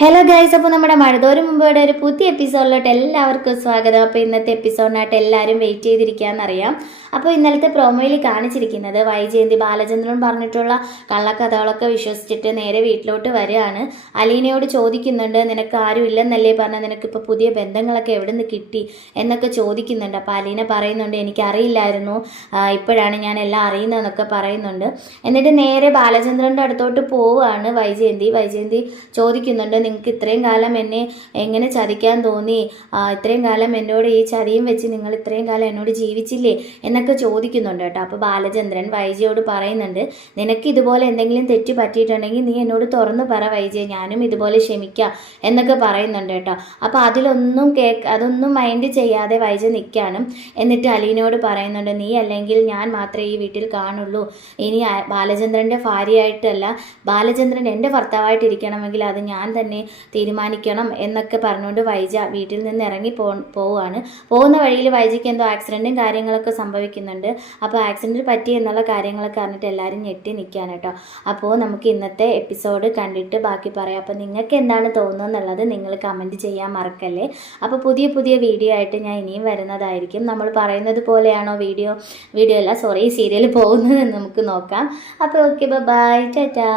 Hello guys അപ്പോൾ നമ്മുടെ മഴതോരും മുമ്പോടെ ഒരു പുതിയ എപ്പിസോഡിലോട്ട് എല്ലാവർക്കും സ്വാഗതം. അപ്പോൾ ഇന്നത്തെ എപ്പിസോഡിനായിട്ട് എല്ലാവരും വെയിറ്റ് ചെയ്തിരിക്കുകയെന്നറിയാം അപ്പോൾ ഇന്നലത്തെ പ്രൊമോയിൽ കാണിച്ചിരിക്കുന്നത് വൈജയന്തി ബാലചന്ദ്രൻ പറഞ്ഞിട്ടുള്ള കള്ളക്കഥകളൊക്കെ വിശ്വസിച്ചിട്ട് നേരെ വീട്ടിലോട്ട് വരികയാണ്. അലീനയോട് ചോദിക്കുന്നുണ്ട് നിനക്ക് ആരും ഇല്ലെന്നല്ലേ പറഞ്ഞാൽ നിനക്കിപ്പോൾ പുതിയ ബന്ധങ്ങളൊക്കെ എവിടെ നിന്ന് കിട്ടി? എന്നൊക്കെ ചോദിക്കുന്നുണ്ട്. അപ്പോൾ അലീന പറയുന്നുണ്ട് എനിക്കറിയില്ലായിരുന്നു. ഇപ്പോഴാണ് ഞാൻ എല്ലാം അറിയുന്നതെന്നൊക്കെ പറയുന്നുണ്ട്. എന്നിട്ട് നേരെ ബാലചന്ദ്രന്റെ അടുത്തോട്ട് പോവുകയാണ് വൈജയന്തി. വൈജയന്തി ചോദിക്കുന്നുണ്ട് നിങ്ങൾക്ക് ഇത്രയും കാലം എന്നെ എങ്ങനെ ചതിക്കാൻ തോന്നി? ഇത്രയും കാലം എന്നോട് ഈ ചതിയും വെച്ച് നിങ്ങൾ ഇത്രയും കാലം എന്നോട് ജീവിച്ചില്ലേ? എന്നൊക്കെ ചോദിക്കുന്നുണ്ട് കേട്ടോ. അപ്പോൾ ബാലചന്ദ്രൻ വൈജയോട് പറയുന്നുണ്ട് നിനക്ക് ഇതുപോലെ എന്തെങ്കിലും തെറ്റ് പറ്റിയിട്ടുണ്ടെങ്കിൽ നീ എന്നോട് തുറന്നു പറ വൈജയ ഞാനും ഇതുപോലെ ക്ഷമിക്കാം എന്നൊക്കെ പറയുന്നുണ്ട് കേട്ടോ. അപ്പോൾ അതിലൊന്നും കേക്ക് അതൊന്നും മൈൻഡ് ചെയ്യാതെ വൈജ നിൽക്കുകയാണ് എന്നിട്ട് അലീനോട് പറയുന്നുണ്ട് നീ അല്ലെങ്കിൽ ഞാൻ മാത്രമേ ഈ വീട്ടിൽ കാണുള്ളൂ. ഇനി ബാലചന്ദ്രന്റെ ഭാര്യയായിട്ടല്ല ബാലചന്ദ്രൻ എന്റെ ഭർത്താവായിട്ടിരിക്കണമെങ്കിൽ അത് ഞാൻ തന്നെ തീരുമാനിക്കണം എന്നൊക്കെ പറഞ്ഞുകൊണ്ട് വൈജ വീട്ടിൽ നിന്ന് ഇറങ്ങി പോ പോവുകയാണ്. പോകുന്ന വഴിയിൽ വൈജയ്ക്ക് എന്തോ ആക്സിഡന്റും കാര്യങ്ങളൊക്കെ സംഭവിക്കുന്നുണ്ട്. അപ്പോൾ ആക്സിഡന്റ് പറ്റി എന്നുള്ള കാര്യങ്ങളൊക്കെ അറിഞ്ഞിട്ട് എല്ലാവരും ഞെട്ടി നിൽക്കുകയാണ് കേട്ടോ. അപ്പോൾ നമുക്ക് ഇന്നത്തെ എപ്പിസോഡ് കണ്ടിട്ട് ബാക്കി പറയാം. അപ്പോൾ നിങ്ങൾക്ക് എന്താണ് തോന്നുന്നത് എന്നുള്ളത് നിങ്ങൾ കമന്റ് ചെയ്യാൻ മറക്കല്ലേ. അപ്പോൾ പുതിയ പുതിയ വീഡിയോ ആയിട്ട് ഞാൻ ഇനിയും വരുന്നതായിരിക്കും. നമ്മൾ പറയുന്നത് പോലെയാണോ വീഡിയോ വീഡിയോ അല്ല സോറി സീരിയൽ പോകുന്നത് നമുക്ക് നോക്കാം. അപ്പോൾ ഓക്കെ ബൈ ടാറ്റാ